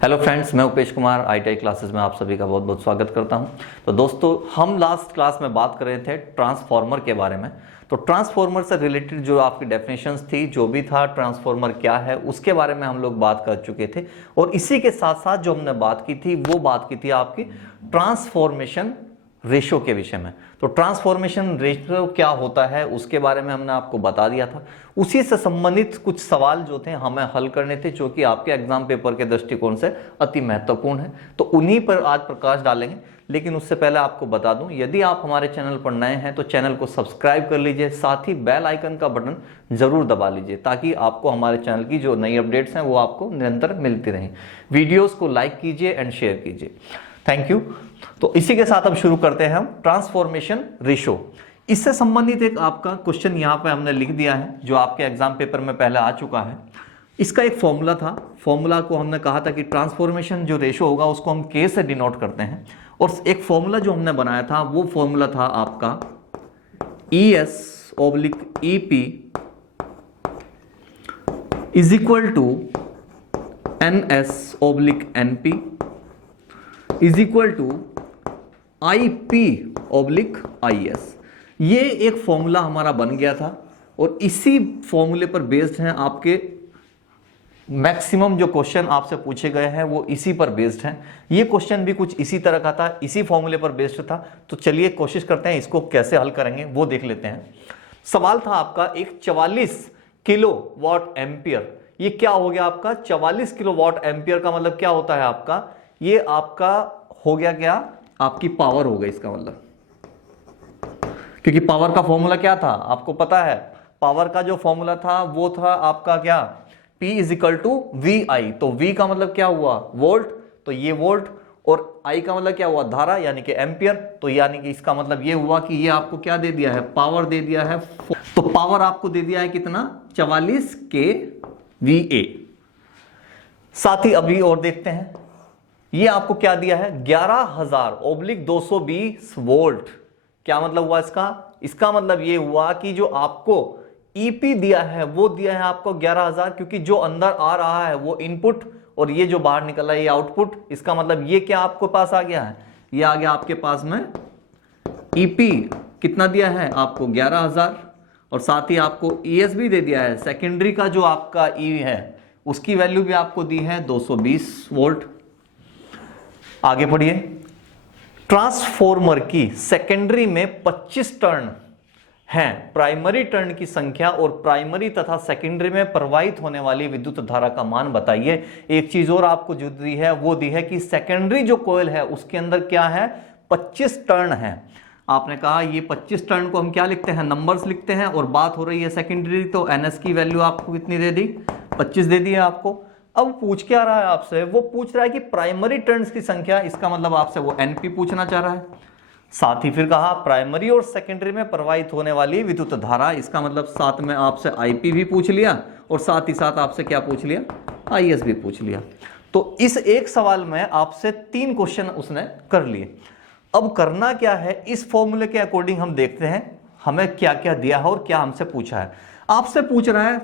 Hello friends, मैं Upesh Kumar ITI classes में आप सभी का बहुत बहुत स्वागत करता हूं। तो दोस्तों, हम लास्ट क्लास में बात कर रहे थे ट्रांसफॉर्मर के बारे में। तो ट्रांसफॉर्मर से रिलेटेड जो आपकी डेफिनेशंस थी, जो भी था ट्रांसफॉर्मर क्या है, उसके बारे में हम लोग बात कर चुके थे। और इसी के साथ साथ जो हमने बात की थी, वो बात की थी आपकी ट्रांसफॉर्मेशन रेशो के विषय में। तो ट्रांसफॉर्मेशन रेशो क्या होता है उसके बारे में हमने आपको बता दिया था। उसी से संबंधित कुछ सवाल जो थे हमें हल करने थे, जो कि आपके एग्जाम पेपर के दृष्टिकोण से अति महत्वपूर्ण है। तो उन्हीं पर आज प्रकाश डालेंगे। लेकिन उससे पहले आपको बता दूं, यदि आप हमारे चैनल पर नए हैं तो चैनल को सब्सक्राइब कर लीजिए, साथ ही बेल आइकन का बटन जरूर दबा लीजिए, ताकि आपको हमारे चैनल की जो नई अपडेट्स हैं वो आपको निरंतर मिलती रहें। वीडियोस को लाइक कीजिए एंड शेयर कीजिए। Thank you. तो इसी के साथ अब शुरू करते हैं हम ट्रांसफॉर्मेशन रेशो। इससे संबंधित एक आपका क्वेश्चन यहाँ पे हमने लिख दिया है, जो आपके एग्जाम पेपर में पहले आ चुका है। इसका एक फॉर्मूला था। फॉर्मूला को हमने कहा था कि ट्रांसफॉर्मेशन जो रेशो होगा उसको हम K से डिनोट करते हैं। और एक फॉर्मूला जो हमने बनाया था वो फॉर्मूला था आपका ES/EP is equal to NS/NP is equal to IP/IS। ये एक फॉर्मूला हमारा बन गया था और इसी फॉर्मूले पर बेस्ड हैं आपके मैक्सिमम जो क्वेश्चन आपसे पूछे गए हैं, वो इसी पर बेस्ड हैं। ये क्वेश्चन भी कुछ इसी तरह का था, इसी फॉर्मूले पर बेस्ड था। तो चलिए कोशिश करते हैं इसको कैसे हल करेंगे वो देख लेते हैं। सवाल था आपका एक 44 किलोवाट एम्पियर। ये क्या हो गया आपका 44 किलोवाट एम्पियर का मतलब क्या होता है आपका, ये आपका हो गया क्या, आपकी पावर हो गई इसका मतलब। क्योंकि पावर का फॉर्मूला क्या था आपको पता है, पावर का जो फॉर्मूला था वो था आपका क्या, P is equal to VI। तो V का मतलब क्या हुआ, वोल्ट, तो ये वोल्ट, और I का मतलब क्या हुआ, धारा, यानी कि एम्पियर। तो यानी कि इसका मतलब ये हुआ कि ये आपको क्या दे दिया है, पावर दे दिया है। तो पावर आपको दे दिया है कितना, 44 kVA। साथ ही अभी और देखते हैं, ये आपको क्या दिया है, 11,000/220 वोल्ट। क्या मतलब हुआ इसका, इसका मतलब ये हुआ कि जो आपको EP दिया है वो दिया है आपको 11,000, क्योंकि जो अंदर आ रहा है वो इनपुट और ये जो बाहर निकल रहा है ये आउटपुट। इसका मतलब ये क्या आपको पास आ गया है, ये आ गया आपके पास में EP कितना दिया है आपको 11,000, और साथ ही आपको ES भी दे दिया है। सेकेंडरी का जो आपका E है उसकी वैल्यू भी आपको दी है 220 वोल्ट। आगे पढ़िए। ट्रांसफॉर्मर की सेकेंडरी में 25 टर्न हैं। प्राइमरी टर्न की संख्या और प्राइमरी तथा सेकेंडरी में प्रवाहित होने वाली विद्युत धारा का मान बताइए। एक चीज और आपको जो दी है वो दी है कि सेकेंडरी जो कॉइल है उसके अंदर क्या है, 25 टर्न है। आपने कहा ये 25 टर्न को हम क्या लिखते हैं, नंबर्स लिखते हैं, और बात हो रही है सेकेंडरी। तो NS की वैल्यू आपको कितनी दे दी, 25 दे दी है आपको। अब पूछ क्या रहा है आपसे, वो पूछ रहा है कि प्राइमरी टर्न्स की संख्या, इसका मतलब आपसे वो NP पूछना चाह रहा है। साथ ही फिर कहा प्राइमरी और सेकेंडरी में प्रवाहित होने वाली विद्युत धारा, इसका मतलब साथ में आपसे IP भी पूछ लिया और साथ ही साथ आपसे क्या पूछ लिया, IS भी पूछ लिया। तो इस एक सवाल में आपसे 3 क्वेश्चन उसने कर लिए। अब करना क्या है, इस फॉर्मूले के अकॉर्डिंग हम देखते हैं हमें क्या क्या दिया है और क्या हमसे पूछा है। आपसे पूछ रहा है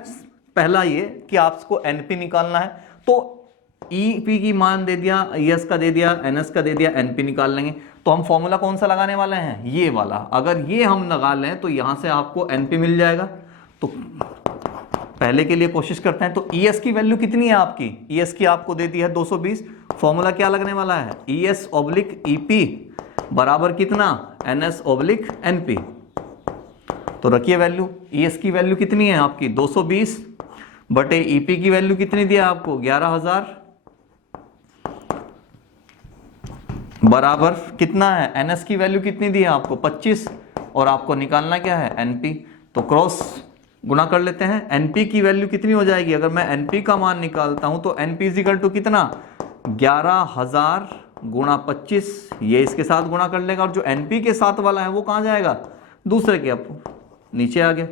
पहला ये कि आपको NP निकालना है, तो EP की मान दे दिया, ES का दे दिया, NS का दे दिया, NP निकाल लेंगे। तो हम फॉर्मूला कौन सा लगाने वाले हैं, ये वाला। अगर ये हम लगा लें तो यहां से आपको NP मिल जाएगा। तो पहले के लिए कोशिश करते हैं। तो ES की वैल्यू कितनी है आपकी, ES की आपको दे दी है 220। फॉर्मूला क्या लगने वाला है, ES/EP बराबर कितना, NS/NP। तो रखिए वैल्यू, ES की वैल्यू कितनी है आपकी 220 बटे EP की वैल्यू कितनी दी है आपको 11,000 बराबर कितना है, NS की वैल्यू कितनी दी है आपको 25, और आपको निकालना क्या है NP। तो क्रॉस गुना कर लेते हैं। NP की वैल्यू कितनी हो जाएगी, अगर मैं NP का मान निकालता हूं तो NP इक्वल टू कितना, 11,000 गुणा 25, ये इसके साथ गुणा कर लेगा, और जो NP के साथ वाला है वो कहां जाएगा, दूसरे के, अब नीचे आ गया।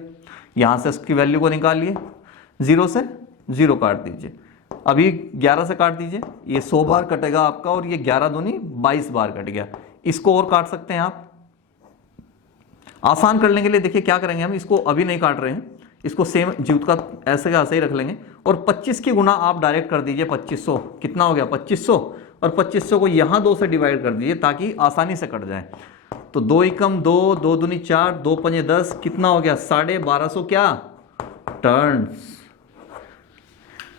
यहां से इसकी वैल्यू को निकालिए, 0 से 0 काट दीजिए, अभी 11 से काट दीजिए, ये 100 बार कटेगा आपका, और ये 11 दूनी 22 बार कट गया। इसको और काट सकते हैं आप, आसान करने के लिए देखिए क्या करेंगे हम, इसको अभी नहीं काट रहे हैं, इसको सेम जीवित का ऐसे का ऐसे ही रख लेंगे और 25 की गुना आप डायरेक्ट कर दीजिए 2500, कितना हो गया 2500, और 2500 को यहाँ 2 से डिवाइड कर दीजिए ताकि आसानी से कट जाए। तो 2 एकम 2, 2 दूनी 4, 2 पंजे 10, कितना हो गया 1250 क्या टर्न्स।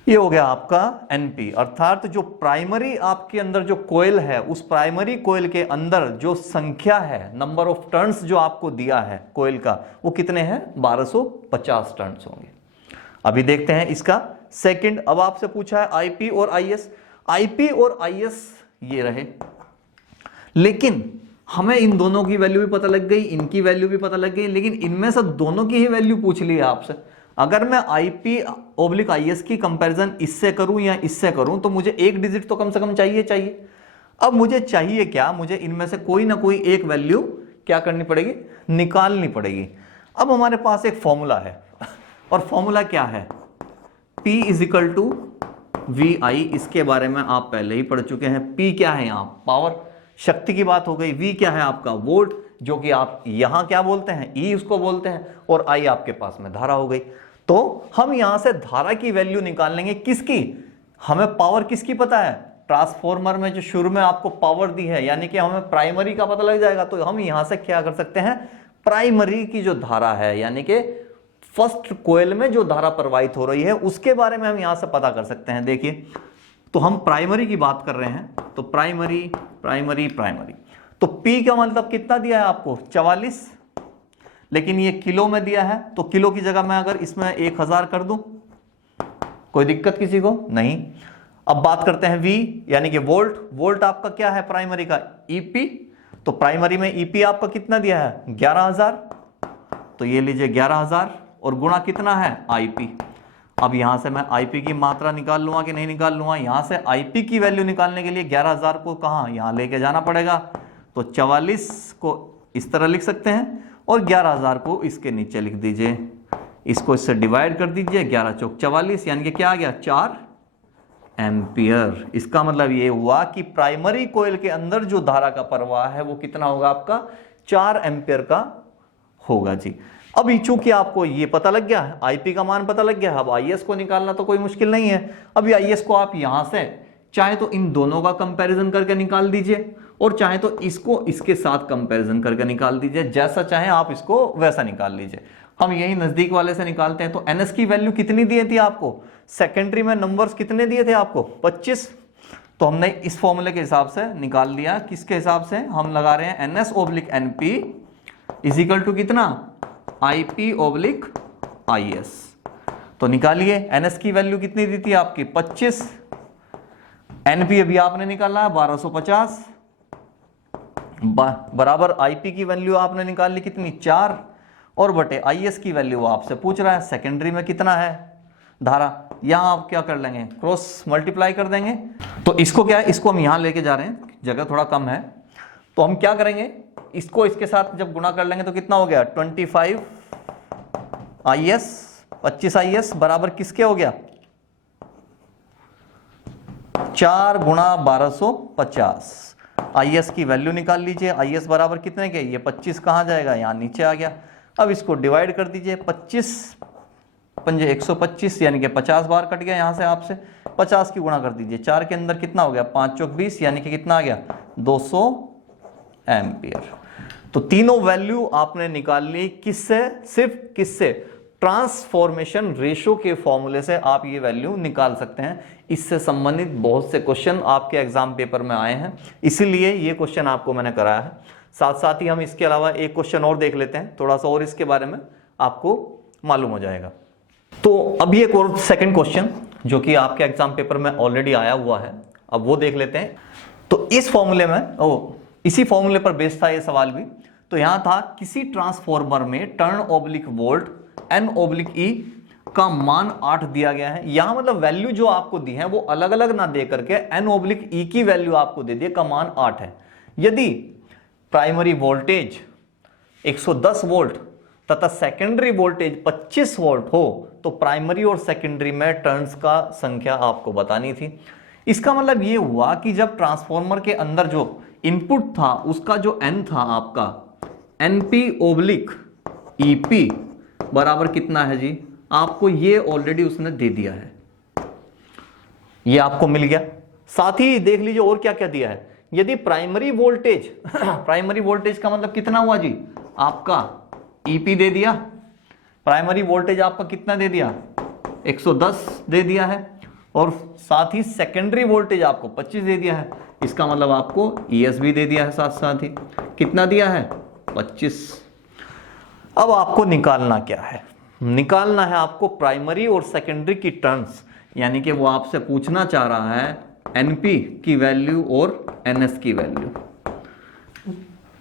ये हो गया आपका एनपी, अर्थात जो प्राइमरी आपके अंदर जो कोयल है, उस प्राइमरी कोयल के अंदर जो संख्या है, नंबर ऑफ टर्न्स जो आपको दिया है कोयल का, वो कितने हैं 1250 टर्न्स होंगे। अभी देखते हैं इसका सेकंड। अब आपसे पूछा है आईपी और आईएस। आईपी और आईएस ये रहे, लेकिन हमें इन दोनों की वैल्यू भी पता लग गई, इनकी वैल्यू भी पता लग गई, लेकिन इनमें से दोनों की ही वैल्यू पूछ ली है आपसे। अगर मैं आईपी ओब्लिक आईएस की कंपैरिजन इससे करूं या इससे करूं तो मुझे एक डिजिट तो कम से कम चाहिए। अब मुझे चाहिए क्या, मुझे इनमें से कोई ना कोई एक वैल्यू क्या करनी पड़ेगी, निकालनी पड़ेगी। अब हमारे पास एक फॉर्मूला है, और फॉर्मूला क्या है, P = VI। इसके बारे में आप पहले ही पढ़ चुके हैं। P क्या है, यहां पावर, शक्ति की बात हो गई। V क्या है आपका वोल्ट, जो कि आप यहां क्या बोलते हैं E उसको बोलते हैं, और I आपके पास में धारा हो गई। तो हम यहां से धारा की वैल्यू निकाल लेंगे, किसकी, हमें पावर किसकी पता है, ट्रांसफॉर्मर में जो शुरू में आपको पावर दी है, यानी कि हमें प्राइमरी का पता लग जाएगा। तो हम यहां से क्या कर सकते हैं, प्राइमरी की जो धारा है, यानी कि फर्स्ट कोयल में जो धारा प्रवाहित हो रही है, उसके बारे में हम यहां से पता कर सकते हैं। देखिए, तो हम प्राइमरी की बात कर रहे हैं, तो प्राइमरी, तो P का मतलब कितना दिया है आपको 44, लेकिन ये किलो में दिया है, तो किलो की जगह मैं अगर इसमें 1000 कर दूं, कोई दिक्कत किसी को नहीं। अब बात करते हैं V, यानी कि वोल्ट। वोल्ट आपका क्या है प्राइमरी का, EP। तो प्राइमरी में EP आपका कितना दिया है 11000, तो ये लीजिए 11000, और गुणा कितना है IP। अब यहां से मैं IP की मात्रा निकाल लूंगा कि नहीं निकाल लूंगा, यहां से IP की वैल्यू निकालने के लिए 11000 को कहां, यहां लेके जाना पड़ेगा। तो 44 को इस तरह लिख सकते हैं, और 11000 को इसके नीचे लिख दीजिए, इसको इससे डिवाइड कर दीजिए, 11 चौक 44, यानी कि क्या आ गया 4 एम्पियर। इसका मतलब ये हुआ कि प्राइमरी कोयल के अंदर जो धारा का प्रवाह है वो कितना होगा आपका 4 एम्पियर का होगा जी। अब चूंकि आपको ये पता लग गया है, आईपी का मान पता लग गया है, अब आईएस को निकालना तो कोई मुश्किल नहीं है। अभी आईएस को आप यहां से चाहे तो इन दोनों का कंपैरिजन करके निकाल दीजिए, और चाहे तो इसको इसके साथ कंपैरिजन करके निकाल दीजिए, जैसा चाहे आप इसको वैसा निकाल लीजिए। हम यही नजदीक वाले से निकालते हैं। तो एनएस की वैल्यू कितनी दी थी आपको, सेकेंडरी में नंबर्स कितने दिए थे आपको 25, तो हमने इस फॉर्मूले के हिसाब से निकाल लिया। किसके हिसाब से हम लगा रहे हैं, NS/NP = कितना IP/IS। तो निकालिए, NS की वैल्यू कितनी दी थी आपकी 25, NP अभी आपने निकाला है 1250, बराबर IP की वैल्यू आपने निकाल ली कितनी 4, और बटे IS की वैल्यू आपसे पूछ रहा है सेकेंडरी में कितना है धारा। यहां आप क्या कर लेंगे, क्रॉस मल्टीप्लाई कर देंगे। तो इसको क्या है, इसको हम यहां लेके जा रहे हैं, जगह थोड़ा कम है, तो हम क्या करेंगे, इसको इसके साथ जब गुणा कर लेंगे तो कितना हो गया 25 IS, 25 IS बराबर किसके हो गया 4 गुणा 1250। IS की वैल्यू निकाल लीजिए, IS बराबर कितने के, ये 25 कहां जाएगा, यहां नीचे आ गया। अब इसको डिवाइड कर दीजिए, 25 पंजे 125, यानी कि 50 बार कट गया यहां से आपसे, 50 की गुणा कर दीजिए, 4 के अंदर कितना हो गया 5 चौक 20, यानी कि कितना आ गया 200 एम्पियर। तो तीनों वैल्यू आपने निकाल ली, किससे, सिर्फ किससे, ट्रांसफॉर्मेशन रेशो के फॉर्मूले से आप ये वैल्यू निकाल सकते हैं। इससे संबंधित बहुत से क्वेश्चन आपके एग्जाम पेपर में आए हैं, इसीलिए ये क्वेश्चन आपको मैंने कराया है। साथ साथ ही हम इसके अलावा एक क्वेश्चन और देख लेते हैं, थोड़ा सा और इसके बारे में आपको मालूम हो जाएगा। तो अब ये एक और सेकंड क्वेश्चन जो कि आपके एग्जाम पेपर में ऑलरेडी आया हुआ है, अब वो देख लेते हैं। तो इस फॉर्मूले में इसी फॉर्मूले पर बेस्ड था ये सवाल भी। तो यहां था, किसी ट्रांसफॉर्मर में टर्न/वोल्ट N/E का मान 8 दिया गया है। यहां मतलब वैल्यू जो आपको दी है वो अलग अलग ना दे करके N/E की वैल्यू आपको दे दी, का मान 8 है। यदि प्राइमरी वोल्टेज 110 वोल्ट तथा सेकेंडरी वोल्टेज 25 वोल्ट हो तो प्राइमरी और सेकेंडरी में टर्न्स का संख्या आपको बतानी थी। इसका मतलब यह हुआ कि जब ट्रांसफॉर्मर के अंदर जो इनपुट था उसका जो N था आपका NP/EP बराबर कितना है जी, आपको ये ऑलरेडी उसने दे दिया है। ये आपको मिल गया। साथ ही देख लीजिए और क्या क्या दिया है। यदि प्राइमरी वोल्टेज प्राइमरी वोल्टेज का मतलब कितना हुआ जी, आपका ईपी दे दिया। प्राइमरी वोल्टेज आपका कितना दे दिया, 110 दे दिया है। और साथ ही सेकेंडरी वोल्टेज आपको 25 दे दिया है। इसका मतलब आपको ईएस भी दे दिया है साथ साथ ही। कितना दिया है, 25। अब आपको निकालना क्या है, निकालना है आपको प्राइमरी और सेकेंडरी की टर्म्स, यानी कि वो आपसे पूछना चाह रहा है एनपी की वैल्यू और एनएस की वैल्यू।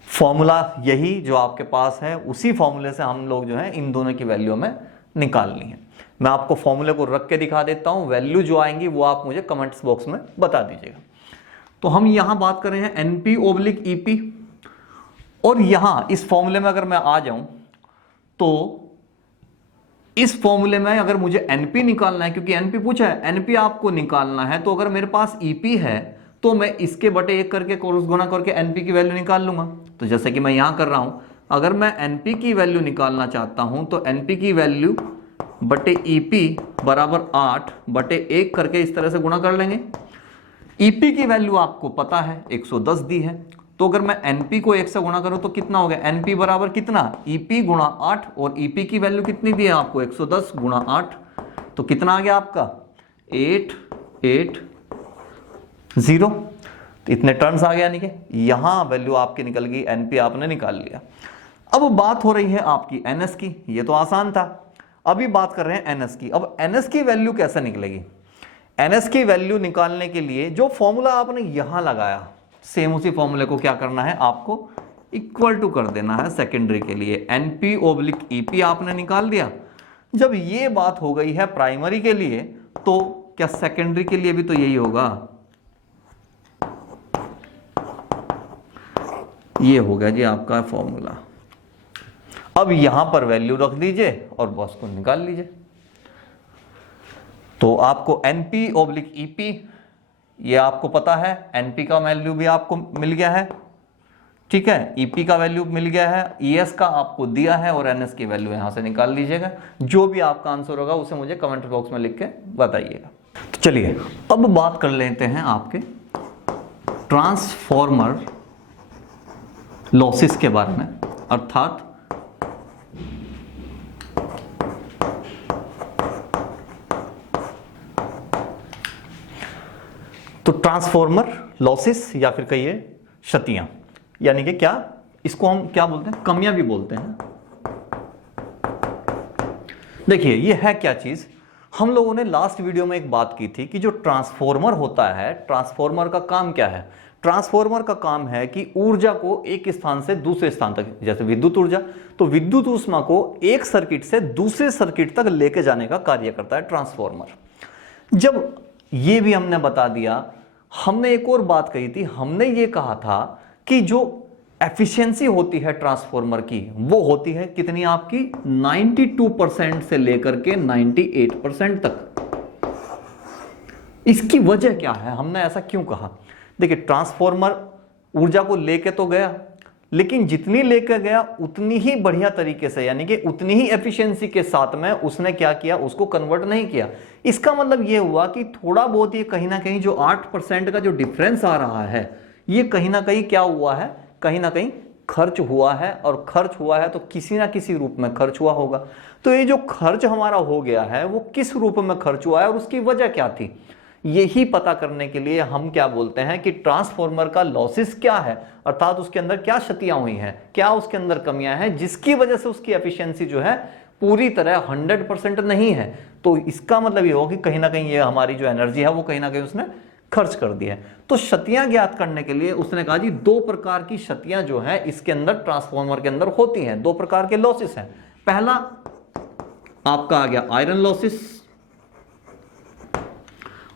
फॉर्मूला यही जो आपके पास है, उसी फॉर्मूले से हम लोग जो है इन दोनों की वैल्यू में निकालनी है। मैं आपको फॉर्मूले को रख के दिखा देता हूं, वैल्यू जो आएंगी वो आप मुझे कमेंट्स बॉक्स में बता दीजिएगा। तो हम यहां बात कर रहे हैं एनपी ओब्लिक ईपी, और यहां इस फॉर्मूले में अगर मैं आ जाऊं तो इस फॉर्मूले में अगर मुझे एनपी निकालना है, क्योंकि एनपी पूछा है, एनपी आपको निकालना है, तो अगर मेरे पास ईपी है तो मैं इसके बटे 1 करके क्रॉस गुणा करके एनपी की वैल्यू निकाल लूंगा। तो जैसे कि मैं यहां कर रहा हूं, अगर मैं एनपी की वैल्यू निकालना चाहता हूं तो एनपी की वैल्यू बटे ईपी बराबर 8 बटे 1 करके इस तरह से गुणा कर लेंगे। ईपी की वैल्यू आपको पता है 110 दी है, तो अगर मैं एनपी को 1 से गुणा करूं तो कितना हो गया, एनपी बराबर कितना, ईपी गुणा 8, और ईपी की वैल्यू कितनी दी है आपको, 110 गुणा 8, तो कितना आ गया आपका 880। तो इतने टर्म्स आ गया, यानी कि यहां वैल्यू आपकी निकल गई, एनपी आपने निकाल लिया। अब बात हो रही है आपकी एनएस की, ये तो आसान था। अभी बात कर रहे हैं एनएस की। अब एनएस की वैल्यू कैसे निकलेगी, एनएस की वैल्यू निकालने के लिए जो फॉर्मूला आपने यहां लगाया, सेम उसी फॉर्मूले को क्या करना है, आपको इक्वल टू कर देना है सेकेंडरी के लिए। एनपी ओब्लिक ईपी आपने निकाल दिया। जब ये बात हो गई है प्राइमरी के लिए, तो क्या सेकेंडरी के लिए भी तो यही होगा, ये हो गया जी आपका फॉर्मूला। अब यहां पर वैल्यू रख दीजिए और बॉस को निकाल लीजिए। तो आपको एनपी ओब्लिक ईपी ये आपको पता है, एनपी का वैल्यू भी आपको मिल गया है, ठीक है, ईपी का वैल्यू मिल गया है, ईएस का आपको दिया है, और एनएस की वैल्यू यहां से निकाल लीजिएगा। जो भी आपका आंसर होगा उसे मुझे कमेंट बॉक्स में लिख के बताइएगा। तो चलिए अब बात कर लेते हैं आपके ट्रांसफॉर्मर लॉसेस के बारे में, अर्थात तो ट्रांसफॉर्मर लॉसेस या फिर कहिए क्षतियां, यानी कि क्या, इसको हम क्या बोलते हैं, कमियां भी बोलते हैं। देखिए ये है क्या चीज, हम लोगों ने लास्ट वीडियो में एक बात की थी कि जो ट्रांसफॉर्मर होता है, ट्रांसफॉर्मर का काम क्या है, ट्रांसफॉर्मर का काम है कि ऊर्जा को एक स्थान से दूसरे स्थान तक, जैसे विद्युत ऊर्जा, तो विद्युत ऊष्मा को एक सर्किट से दूसरे सर्किट तक लेके जाने का कार्य करता है ट्रांसफॉर्मर। जब ये भी हमने बता दिया, हमने एक और बात कही थी, हमने ये कहा था कि जो एफिशिएंसी होती है ट्रांसफॉर्मर की, वो होती है कितनी आपकी, 92% से लेकर के 98% तक। इसकी वजह क्या है, हमने ऐसा क्यों कहा, देखिए ट्रांसफॉर्मर ऊर्जा को लेके तो गया, लेकिन जितनी लेकर गया उतनी ही बढ़िया तरीके से, यानी कि उतनी ही एफिशिएंसी के साथ में उसने क्या किया, उसको कन्वर्ट नहीं किया। इसका मतलब यह हुआ कि थोड़ा बहुत ये कहीं ना कहीं जो 8% का जो डिफरेंस आ रहा है, ये कहीं ना कहीं क्या हुआ है, कहीं ना कहीं खर्च हुआ है, और खर्च हुआ है तो किसी ना किसी रूप में खर्च हुआ होगा। तो ये जो खर्च हमारा हो गया है वो किस रूप में खर्च हुआ है और उसकी वजह क्या थी, यही पता करने के लिए हम क्या बोलते हैं कि ट्रांसफॉर्मर का लॉसेस क्या है, अर्थात उसके अंदर क्या क्षतियां हुई हैं, क्या उसके अंदर कमियां हैं, जिसकी वजह से उसकी एफिशिएंसी जो है पूरी तरह 100% नहीं है। तो इसका मतलब ये हो कि कहीं ना कहीं ये हमारी जो एनर्जी है वो कहीं ना कहीं उसने खर्च कर दी है। तो क्षतियां ज्ञात करने के लिए उसने कहा जी 2 प्रकार की क्षतियां जो है इसके अंदर ट्रांसफॉर्मर के अंदर होती हैं, 2 प्रकार के लॉसेस हैं। पहला आपका आ गया आयरन लॉसेस,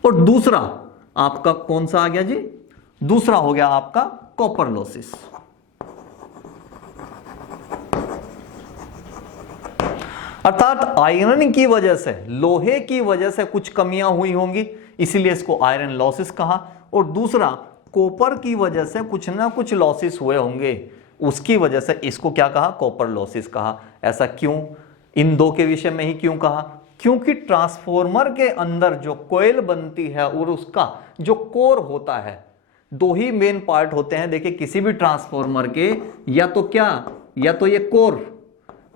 और दूसरा आपका कौन सा आ गया जी, दूसरा हो गया आपका कॉपर लॉसेस। अर्थात आयरन की वजह से, लोहे की वजह से कुछ कमियां हुई होंगी, इसीलिए इसको आयरन लॉसेस कहा, और दूसरा कॉपर की वजह से कुछ ना कुछ लॉसेस हुए होंगे, उसकी वजह से इसको क्या कहा, कॉपर लॉसेस कहा। ऐसा क्यों, इन दो के विषय में ही क्यों कहा, क्योंकि ट्रांसफॉर्मर के अंदर जो कोयल बनती है और उसका जो कोर होता है, दो ही मेन पार्ट होते हैं। देखिए किसी भी ट्रांसफॉर्मर के, या तो क्या, या तो ये कोर,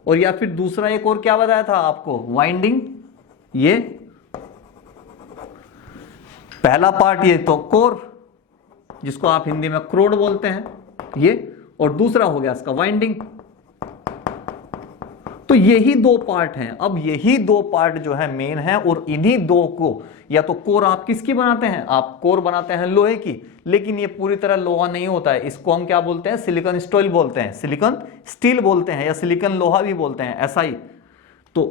और या फिर दूसरा एक और क्या बताया था आपको, वाइंडिंग। ये पहला पार्ट ये तो कोर, जिसको आप हिंदी में क्रोड बोलते हैं ये, और दूसरा हो गया इसका वाइंडिंग। तो यही दो पार्ट हैं। अब यही दो पार्ट जो है मेन है, और इन्हीं दो को, या तो कोर आप किसकी बनाते हैं, आप कोर बनाते हैं लोहे की, लेकिन ये पूरी तरह लोहा नहीं होता है। इसको हम क्या बोलते हैं, सिलिकॉन स्टील बोलते हैं, सिलिकॉन स्टील बोलते हैं, या सिलिकॉन लोहा भी बोलते हैं, SI। तो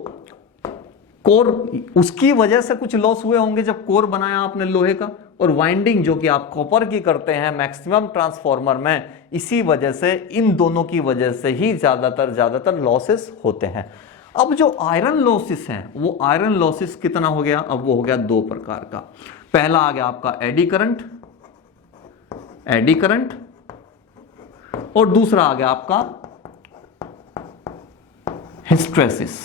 कोर, उसकी वजह से कुछ लॉस हुए होंगे जब कोर बनाया आपने लोहे का, और वाइंडिंग जो कि आप कॉपर की करते हैं मैक्सिमम ट्रांसफॉर्मर में, इसी वजह से, इन दोनों की वजह से ही ज्यादातर लॉसेस होते हैं। अब जो आयरन लॉसेस हैं, वो आयरन लॉसेस कितना हो गया, अब वो हो गया दो प्रकार का। पहला आ गया आपका एडी करंट, और दूसरा आ गया आपका हिस्टेरेसिस।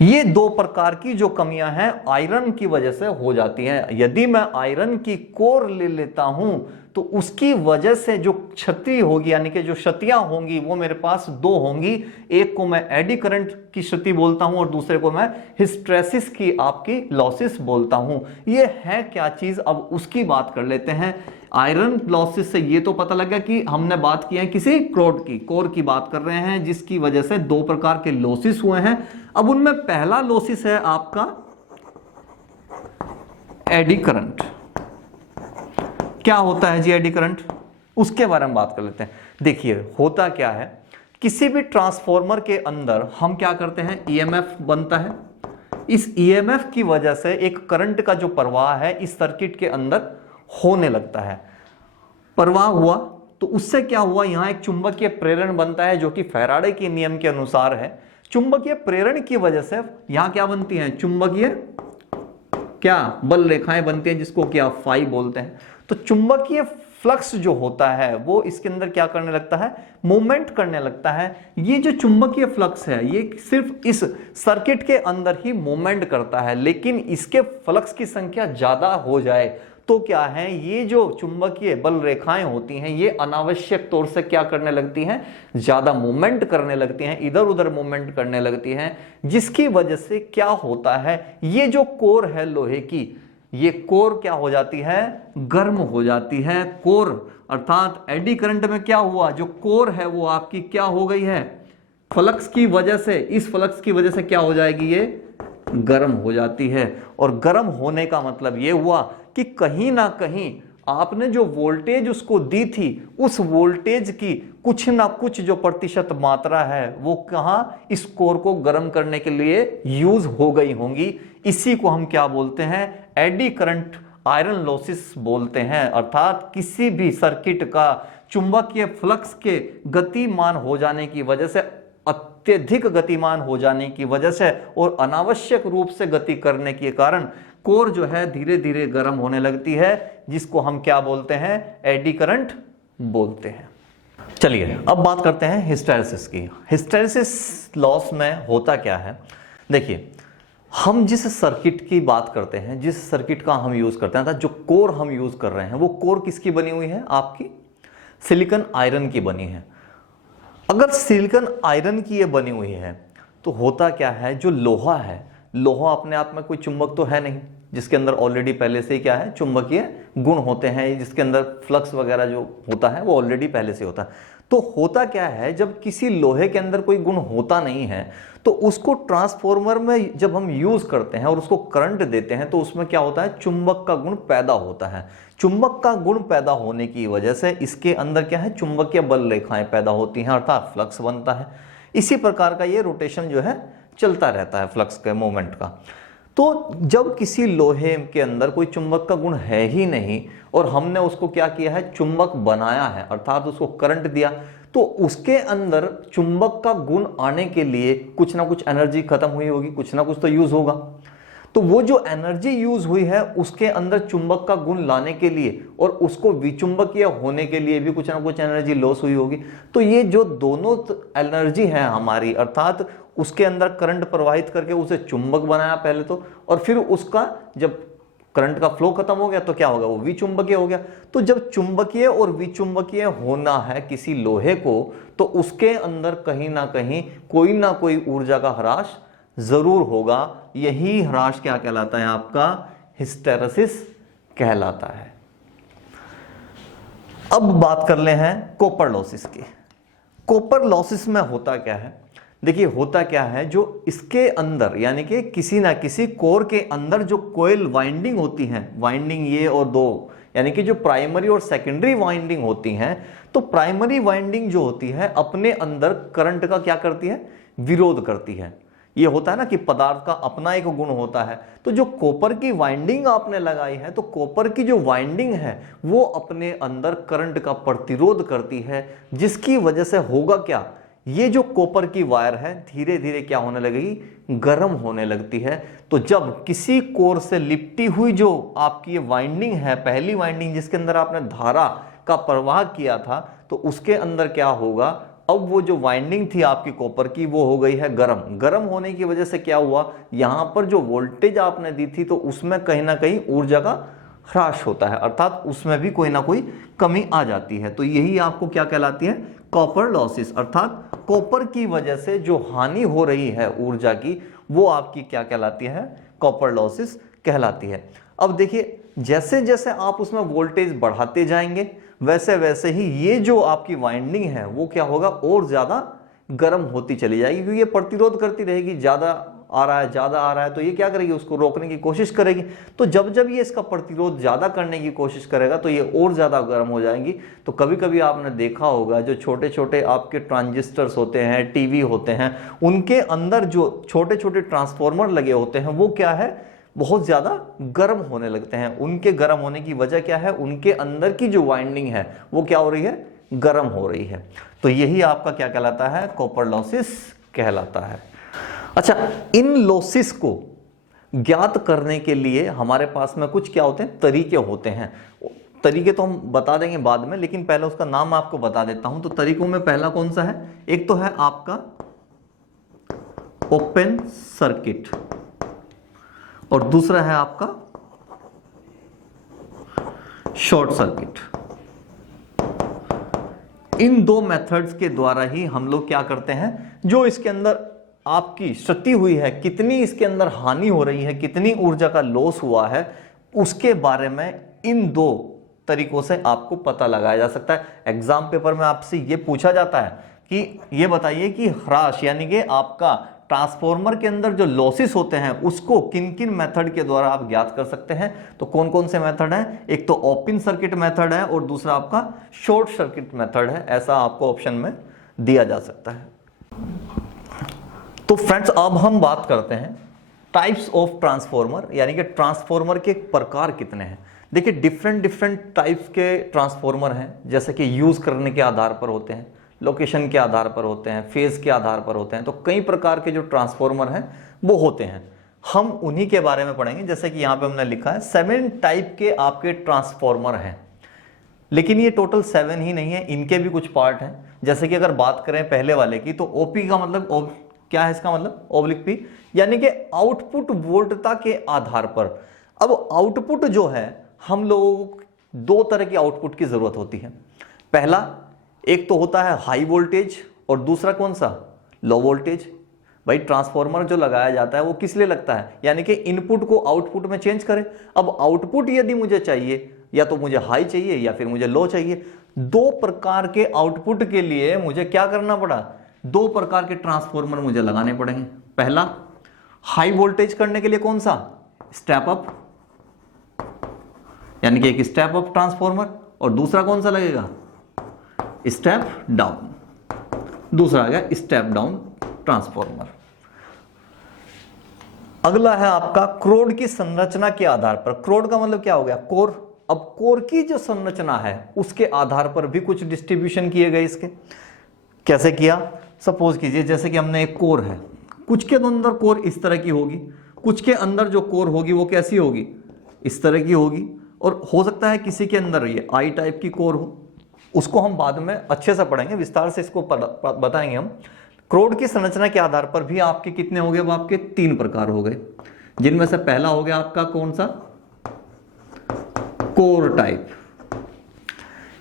ये दो प्रकार की जो कमियां हैं आयरन की वजह से हो जाती हैं। यदि मैं आयरन की कोर ले लेता हूं तो उसकी वजह से जो क्षति होगी, यानी कि जो क्षतियां होंगी, वो मेरे पास दो होंगी। एक को मैं एडी करंट की क्षति बोलता हूं, और दूसरे को मैं हिस्टेरेसिस की आपकी लॉसेस बोलता हूं। ये है क्या चीज, अब उसकी बात कर लेते हैं। आयरन लॉसेस से ये तो पता लगा कि हमने बात की है किसी कोर की बात कर रहे हैं, जिसकी वजह से दो प्रकार के लॉसेस हुए हैं। अब उनमें पहला लॉसेस है आपका एडी करंट। क्या होता है जी एडी करंट, उसके बारे में बात कर लेते हैं। देखिए होता क्या है, किसी भी ट्रांसफॉर्मर के अंदर हम क्या करते हैं, ईएमएफ बनता है। इस ईएमएफ की वजह से एक करंट का जो प्रवाह है इस सर्किट के अंदर होने लगता है। प्रवाह हुआ तो उससे क्या हुआ, यहां एक चुंबकीय प्रेरण बनता है, जो कि फैराडे के नियम के अनुसार है। चुंबकीय प्रेरण की वजह से यहां क्या बनती हैं, चुंबकीय क्या बल रेखाएं बनती हैं, जिसको क्या फाई बोलते हैं। तो चुंबकीय फ्लक्स जो होता है वो इसके अंदर क्या करने लगता है, मूवमेंट करने लगता है। ये जो चुंबकीय फ्लक्स है ये सिर्फ इस सर्किट के अंदर ही मूवमेंट करता है, लेकिन इसके फ्लक्स की संख्या ज्यादा हो जाए तो क्या है, ये जो चुंबकीय बल रेखाएं होती हैं ये अनावश्यक तौर से क्या करने लगती हैं, ज्यादा मूवमेंट करने लगती हैं, इधर उधर मूवमेंट करने लगती हैं, जिसकी वजह से क्या होता है, ये जो कोर है लोहे की, ये कोर क्या हो जाती है, गर्म हो जाती है। कोर अर्थात एडी करंट में क्या हुआ, जो कोर है वो आपकी क्या हो गई है, फ्लक्स की वजह से, इस फ्लक्स की वजह से क्या हो जाएगी, ये गर्म हो जाती है। और गर्म होने का मतलब ये हुआ कि कहीं ना कहीं आपने जो वोल्टेज उसको दी थी, उस वोल्टेज की कुछ ना कुछ जो प्रतिशत मात्रा है वो कहां, इस कोर को गर्म करने के लिए यूज हो गई होंगी। इसी को हम क्या बोलते हैं, एडी करंट आयरन लॉसेस बोलते हैं। अर्थात किसी भी सर्किट का चुंबकीय फ्लक्स के गतिमान हो जाने की वजह से, अत्यधिक गतिमान हो जाने की वजह से और अनावश्यक रूप से गति करने के कारण कोर जो है धीरे धीरे गर्म होने लगती है, जिसको हम क्या बोलते हैं, एडी करंट बोलते हैं। चलिए अब बात करते हैं हिस्टेरेसिस की। हिस्टेरेसिस लॉस में होता क्या है, देखिए हम जिस सर्किट की बात करते हैं, जिस सर्किट का हम यूज करते हैं, जो कोर हम यूज कर रहे हैं, वो कोर किसकी बनी हुई है, आपकी सिलिकॉन आयरन की बनी है। अगर सिलिकॉन आयरन की ये बनी हुई है तो होता क्या है, जो लोहा है, लोहा अपने आप में कोई चुंबक तो है नहीं, जिसके अंदर ऑलरेडी पहले से ही क्या है, चुंबकीय गुण होते हैं, जिसके अंदर फ्लक्स वगैरह जो होता है वो ऑलरेडी पहले से होता है। तो होता क्या है, जब किसी लोहे के अंदर कोई गुण होता नहीं है तो उसको ट्रांसफॉर्मर में जब हम यूज करते हैं और उसको करंट देते हैं तो उसमें क्या होता है, चुंबक का गुण पैदा होता है। चुंबक का गुण पैदा होने की वजह से इसके अंदर क्या है, चुंबकीय बल रेखाएं पैदा होती हैं, अर्थात फ्लक्स बनता है। इसी प्रकार का ये रोटेशन जो है चलता रहता है फ्लक्स के मूवमेंट का। तो जब किसी लोहे के अंदर कोई चुंबक का गुण है ही नहीं और हमने उसको क्या किया है, चुंबक बनाया है, अर्थात उसको करंट दिया, तो उसके अंदर चुंबक का गुण आने के लिए कुछ ना कुछ एनर्जी खत्म हुई होगी, कुछ ना कुछ तो यूज होगा। तो वो जो एनर्जी यूज हुई है उसके अंदर चुंबक का गुण लाने के लिए और उसको विचुंबकीय होने के लिए भी कुछ ना कुछ एनर्जी लॉस हुई होगी। तो ये जो दोनों एनर्जी है हमारी, अर्थात उसके अंदर करंट प्रवाहित करके उसे चुंबक बनाया पहले तो, और फिर उसका जब करंट का फ्लो खत्म हो गया तो क्या होगा, वो विचुंबकीय हो गया। तो जब चुंबकीय और विचुंबकीय होना है किसी लोहे को, तो उसके अंदर कहीं ना कोई ऊर्जा का ह्रास जरूर होगा। यही ह्रास क्या कहलाता है, आपका हिस्टेरेसिस कहलाता है। अब बात कर ले हैं कॉपर लॉसेस की। कॉपर लॉसेस में होता क्या है, देखिए होता क्या है, जो इसके अंदर यानी कि किसी ना किसी कोर के अंदर जो कोयल वाइंडिंग होती है, वाइंडिंग ये और दो, यानी कि जो प्राइमरी और सेकेंडरी वाइंडिंग होती हैं, तो प्राइमरी वाइंडिंग जो होती है अपने अंदर करंट का क्या करती है, विरोध करती है। ये होता है ना कि पदार्थ का अपना एक गुण होता है। तो जो कॉपर की वाइंडिंग आपने लगाई है, तो कॉपर की जो वाइंडिंग है वो अपने अंदर करंट का प्रतिरोध करती है, जिसकी वजह से होगा क्या, ये जो कॉपर की वायर है धीरे धीरे क्या होने लगेगी, गर्म होने लगती है। तो जब किसी कोर से लिपटी हुई जो आपकी ये वाइंडिंग है, पहली वाइंडिंग जिसके अंदर आपने धारा का प्रवाह किया था, तो उसके अंदर क्या होगा, अब वो जो वाइंडिंग थी आपकी कॉपर की वो हो गई है गर्म। गर्म होने की वजह से क्या हुआ, यहां पर जो वोल्टेज आपने दी थी तो उसमें कहीं ना कहीं ऊर्जा का ह्रास होता है, अर्थात उसमें भी कोई ना कोई कमी आ जाती है। तो यही आपको क्या कहलाती है, कॉपर लॉसेस, अर्थात कॉपर की वजह से जो हानि हो रही है ऊर्जा की, वो आपकी क्या कहलाती है, कॉपर लॉसेस कहलाती है। अब देखिए जैसे जैसे आप उसमें वोल्टेज बढ़ाते जाएंगे वैसे वैसे ही ये जो आपकी वाइंडिंग है वो क्या होगा, और ज्यादा गर्म होती चली जाएगी, क्योंकि ये प्रतिरोध करती रहेगी, ज्यादा आ रहा है ज्यादा आ रहा है, तो ये क्या करेगी, उसको रोकने की कोशिश करेगी। तो जब जब ये इसका प्रतिरोध ज्यादा करने की कोशिश करेगा तो ये और ज्यादा गर्म हो जाएंगी। तो कभी कभी आपने देखा होगा जो छोटे छोटे आपके ट्रांजिस्टर्स होते हैं, टीवी होते हैं, उनके अंदर जो छोटे छोटे ट्रांसफॉर्मर लगे होते हैं वो क्या है, बहुत ज्यादा गर्म होने लगते हैं। उनके गर्म होने की वजह क्या है, उनके अंदर की जो वाइंडिंग है वो क्या हो रही है, गर्म हो रही है। तो यही आपका क्या कहलाता है, कॉपर लॉसेस कहलाता है। अच्छा, इन लॉसेस को ज्ञात करने के लिए हमारे पास में कुछ क्या होते हैं, तरीके होते हैं। तरीके तो हम बता देंगे बाद में, लेकिन पहले उसका नाम आपको बता देता हूं। तो तरीकों में पहला कौन सा है, एक तो है आपका ओपन सर्किट और दूसरा है आपका शॉर्ट सर्किट। इन दो मेथड्स के द्वारा ही हम लोग क्या करते हैं, जो इसके अंदर आपकी क्षति हुई है, कितनी इसके अंदर हानि हो रही है, कितनी ऊर्जा का लॉस हुआ है, उसके बारे में इन दो तरीकों से आपको पता लगाया जा सकता है। एग्जाम पेपर में आपसे यह पूछा जाता है कि ये बताइए कि ह्रास यानी कि आपका ट्रांसफॉर्मर के अंदर जो लॉसेस होते हैं उसको किन किन मेथड के द्वारा आप ज्ञात कर सकते हैं। तो कौन कौन से मेथड हैं, एक तो ओपन सर्किट मेथड है और दूसरा आपका शॉर्ट सर्किट मेथड है, ऐसा आपको ऑप्शन में दिया जा सकता है। तो फ्रेंड्स अब हम बात करते हैं टाइप्स ऑफ ट्रांसफॉर्मर, यानी कि ट्रांसफॉर्मर के प्रकार कितने हैं। देखिए डिफरेंट टाइप्स के ट्रांसफॉर्मर हैं, जैसे कि यूज करने के आधार पर होते हैं, लोकेशन के आधार पर होते हैं, फेज के आधार पर होते हैं। तो कई प्रकार के जो ट्रांसफॉर्मर हैं वो होते हैं, हम उन्हीं के बारे में पढ़ेंगे। जैसे कि यहां पे हमने लिखा है 7 टाइप के आपके ट्रांसफॉर्मर हैं, लेकिन ये टोटल 7 ही नहीं है, इनके भी कुछ पार्ट हैं। जैसे कि अगर बात करें पहले वाले की, तो ओपी का मतलब क्या है, इसका मतलब ओब्लिक पी, यानी कि आउटपुट वोल्टता के आधार पर। अब आउटपुट जो है, हम लोगों को दो तरह की आउटपुट की जरूरत होती है। पहला एक तो होता है हाई वोल्टेज और दूसरा कौन सा, लो वोल्टेज। भाई ट्रांसफॉर्मर जो लगाया जाता है वो किस लिए लगता है, यानी कि इनपुट को आउटपुट में चेंज करे। अब आउटपुट यदि मुझे चाहिए, या तो मुझे हाई चाहिए या फिर मुझे लो चाहिए। दो प्रकार के आउटपुट के लिए मुझे क्या करना पड़ा, दो प्रकार के ट्रांसफॉर्मर मुझे लगाने पड़ेंगे। पहला हाई वोल्टेज करने के लिए कौन सा, स्टेप अप, यानी कि एक स्टेप अप ट्रांसफॉर्मर, और दूसरा कौन सा लगेगा, स्टेप डाउन, दूसरा आ गया स्टेप डाउन ट्रांसफॉर्मर। अगला है आपका क्रोड की संरचना के आधार पर। क्रोड का मतलब क्या हो गया, कोर। अब कोर की जो संरचना है उसके आधार पर भी कुछ डिस्ट्रीब्यूशन किए गए इसके। कैसे किया, सपोज कीजिए जैसे कि हमने एक कोर है, कुछ के अंदर कोर इस तरह की होगी, कुछ के अंदर जो कोर होगी वो कैसी होगी, इस तरह की होगी, और हो सकता है किसी के अंदर ये आई टाइप की कोर हो, उसको हम बाद में अच्छे से पढ़ेंगे, विस्तार से इसको बताएंगे हम। क्रोड की संरचना के आधार पर भी आपके कितने हो गए, अब आपके 3 प्रकार हो गए, जिनमें से पहला हो गया आपका कौन सा, कोर टाइप,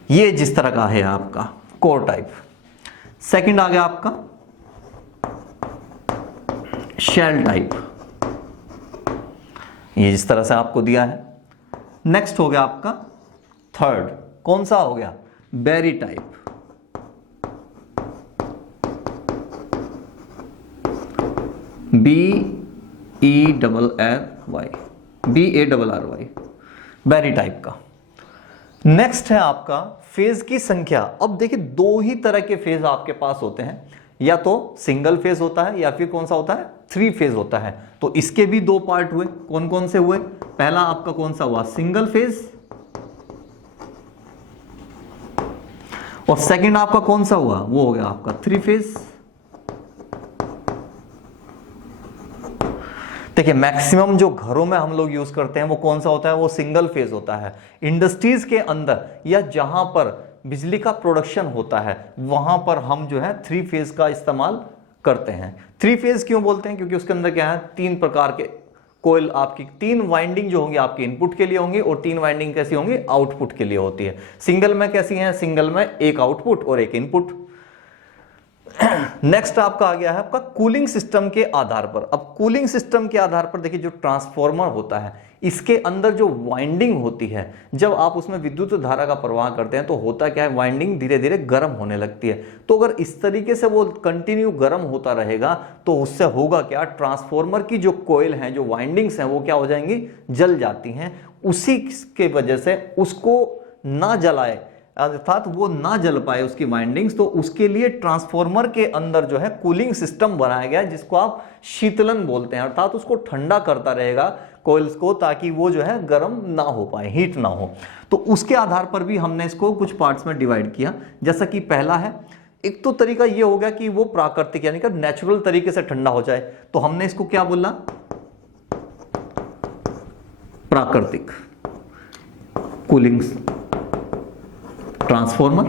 ये जिस तरह का है आपका कोर टाइप। सेकंड आ गया आपका शेल टाइप, ये जिस तरह से आपको दिया है। नेक्स्ट हो गया आपका थर्ड, कौन सा हो गया, berry type. BERRY, berry type का। नेक्स्ट है आपका फेज की संख्या। अब देखिए 2 ही तरह के फेज आपके पास होते हैं, या तो सिंगल फेज होता है या फिर कौन सा होता है, 3 फेज होता है। तो इसके भी 2 पार्ट हुए, कौन कौन से हुए, पहला आपका कौन सा हुआ, सिंगल फेज, और सेकंड आपका कौन सा हुआ, वो हो गया आपका 3 फेज। देखिए मैक्सिमम जो घरों में हम लोग यूज करते हैं वो कौन सा होता है, वो सिंगल फेज होता है। इंडस्ट्रीज के अंदर या जहां पर बिजली का प्रोडक्शन होता है वहां पर हम जो है 3 फेज का इस्तेमाल करते हैं। 3 फेज क्यों बोलते हैं, क्योंकि उसके अंदर क्या है, 3 प्रकार के कोयल, आपकी 3 वाइंडिंग जो होंगी आपके इनपुट के लिए होंगी, और 3 वाइंडिंग कैसी होंगी, आउटपुट के लिए होती है। सिंगल में कैसी है, सिंगल में एक आउटपुट और एक इनपुट। नेक्स्ट आपका आ गया है आपका कूलिंग सिस्टम के आधार पर। अब कूलिंग सिस्टम के आधार पर देखिए जो ट्रांसफॉर्मर होता है इसके अंदर जो वाइंडिंग होती है, जब आप उसमें विद्युत धारा का प्रवाह करते हैं तो होता क्या है, वाइंडिंग धीरे धीरे गर्म होने लगती है। तो अगर इस तरीके से वो कंटिन्यू गर्म होता रहेगा तो उससे होगा क्या, ट्रांसफॉर्मर की जो कोयल हैं, जो वाइंडिंग्स हैं, वो क्या हो जाएंगी, जल जाती हैं। उसी के वजह से उसको ना जलाए, अर्थात वो ना जल पाए उसकी वाइंडिंग्स, तो उसके लिए ट्रांसफॉर्मर के अंदर जो है कूलिंग सिस्टम बनाया गया है, जिसको आप शीतलन बोलते हैं। अर्थात उसको ठंडा करता रहेगा कोयल्स को, ताकि वो जो है गर्म ना हो पाए, हीट ना हो। तो उसके आधार पर भी हमने इसको कुछ पार्ट्स में डिवाइड किया। जैसा कि पहला है, एक तो तरीका ये हो गया कि वो प्राकृतिक यानी कि नेचुरल तरीके से ठंडा हो जाए, तो हमने इसको क्या बोला, प्राकृतिक कूलिंग ट्रांसफॉर्मर।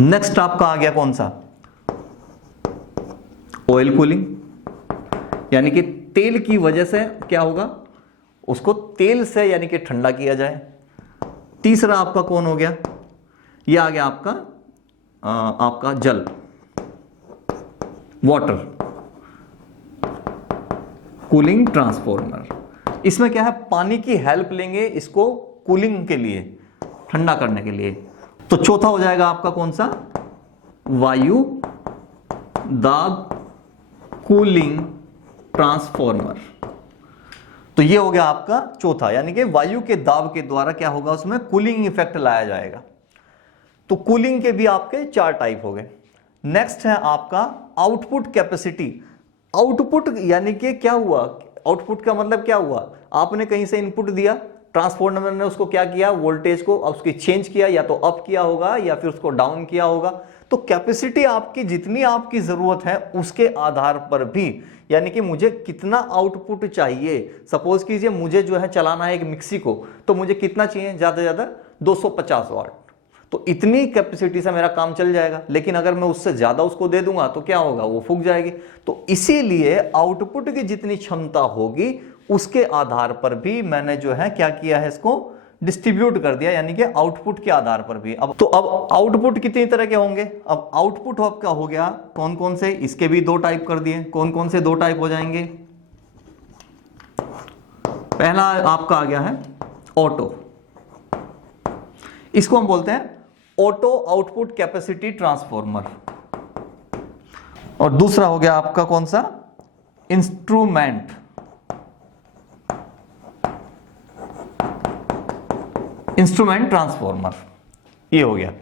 नेक्स्ट आपका आ गया कौन सा, ऑयल कूलिंग, यानी कि तेल की वजह से क्या होगा, उसको तेल से यानी कि ठंडा किया जाए। तीसरा आपका कौन हो गया, यह आ गया आपका जल, वाटर कूलिंग ट्रांसफॉर्मर। इसमें क्या है, पानी की हेल्प लेंगे इसको कूलिंग के लिए, ठंडा करने के लिए। तो चौथा हो जाएगा आपका कौन सा, वायु दाब कूलिंग ट्रांसफॉर्मर। तो ये हो गया आपका चौथा, यानी कि वायु के दाब के द्वारा क्या होगा, उसमें कूलिंग इफेक्ट लाया जाएगा। तो कूलिंग के भी आपके 4 टाइप हो गए। नेक्स्ट है आपका आउटपुट कैपेसिटी। आउटपुट यानी कि क्या हुआ, आउटपुट का मतलब क्या हुआ, आपने कहीं से इनपुट दिया, ट्रांसफॉर्मर ने उसको क्या किया, वोल्टेज को उसकी चेंज किया, या तो अप किया होगा या फिर उसको डाउन किया होगा। तो कैपेसिटी आपकी जितनी आपकी जरूरत है उसके आधार पर भी, यानी कि मुझे कितना आउटपुट चाहिए, सपोज कीजिए मुझे जो है चलाना है एक मिक्सी को, तो मुझे कितना चाहिए, ज्यादा से ज्यादा 250 वाट, तो इतनी कैपेसिटी से मेरा काम चल जाएगा। लेकिन अगर मैं उससे ज्यादा उसको दे दूंगा तो क्या होगा, वो फूक जाएगी। तो इसीलिए आउटपुट की जितनी क्षमता होगी उसके आधार पर भी मैंने जो है क्या किया है, इसको डिस्ट्रीब्यूट कर दिया, यानी कि आउटपुट के आधार पर भी। अब आउटपुट कितनी तरह के होंगे, अब आउटपुट आपका हो गया कौन कौन से, इसके भी 2 टाइप कर दिए। कौन कौन से 2 टाइप हो जाएंगे, पहला आपका आ गया है ऑटो, इसको हम बोलते हैं ऑटो आउटपुट कैपेसिटी ट्रांसफॉर्मर। और दूसरा हो गया आपका कौन सा, इंस्ट्रूमेंट ट्रांसफॉर्मर, ये हो गया।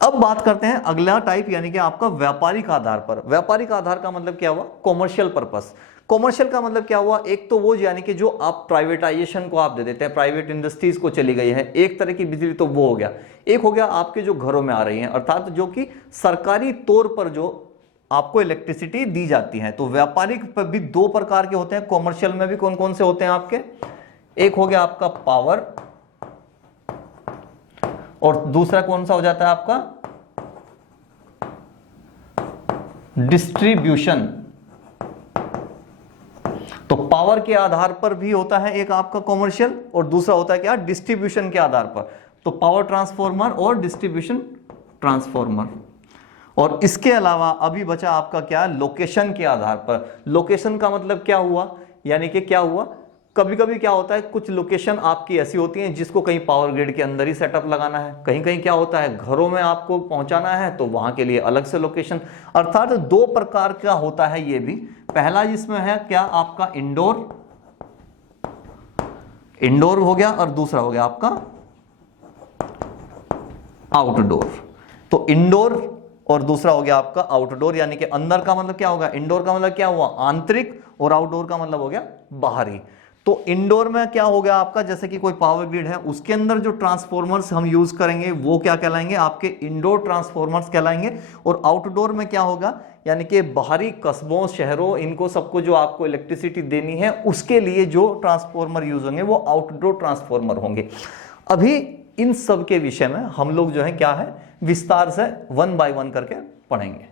अब बात करते हैं अगला टाइप, यानी कि आपका व्यापारिक आधार पर। व्यापारिक आधार का मतलब क्या हुआ, कॉमर्शियल पर्पस। कॉमर्शियल का मतलब क्या हुआ, एक तो वो यानी कि जो आप प्राइवेटाइजेशन को आप दे देते हैं, प्राइवेट इंडस्ट्रीज को चली गई है एक तरह की बिजली, तो वो हो गया। एक हो गया आपके जो घरों में आ रही है, अर्थात जो कि सरकारी तौर पर जो आपको इलेक्ट्रिसिटी दी जाती है। तो व्यापारिक पर भी दो प्रकार के होते हैं, कॉमर्शियल में भी कौन कौन से होते हैं आपके, एक हो गया आपका पावर और दूसरा कौन सा हो जाता है आपका डिस्ट्रीब्यूशन। तो पावर के आधार पर भी होता है एक आपका कॉमर्शियल और दूसरा होता है क्या, डिस्ट्रीब्यूशन के आधार पर। तो पावर ट्रांसफॉर्मर और डिस्ट्रीब्यूशन ट्रांसफॉर्मर। और इसके अलावा अभी बचा आपका क्या, लोकेशन के आधार पर। लोकेशन का मतलब क्या हुआ, यानी कि क्या हुआ, कभी कभी क्या होता है कुछ लोकेशन आपकी ऐसी होती हैं जिसको कहीं पावर ग्रिड के अंदर ही सेटअप लगाना है, कहीं कहीं क्या होता है घरों में आपको पहुंचाना है तो वहां के लिए अलग से लोकेशन। अर्थात दो प्रकार का होता है ये भी। पहला जिसमें है क्या आपका इंडोर, इंडोर हो गया, और दूसरा हो गया आपका आउटडोर। तो इंडोर और दूसरा हो गया आपका आउटडोर, यानी कि अंदर का मतलब क्या होगा, इंडोर का मतलब क्या हुआ आंतरिक, और आउटडोर का मतलब हो गया बाहरी। तो इंडोर में क्या हो गया आपका, जैसे कि कोई पावर ग्रिड है उसके अंदर जो ट्रांसफॉर्मर्स हम यूज करेंगे वो क्या कहलाएंगे, आपके इंडोर ट्रांसफॉर्मर्स कहलाएंगे। और आउटडोर में क्या होगा, यानी कि बाहरी कस्बों शहरों इनको सबको जो आपको इलेक्ट्रिसिटी देनी है उसके लिए जो ट्रांसफॉर्मर यूज होंगे वो आउटडोर ट्रांसफॉर्मर होंगे। अभी इन सब के विषय में हम लोग जो है क्या है विस्तार से 1 बाय 1 करके पढ़ेंगे।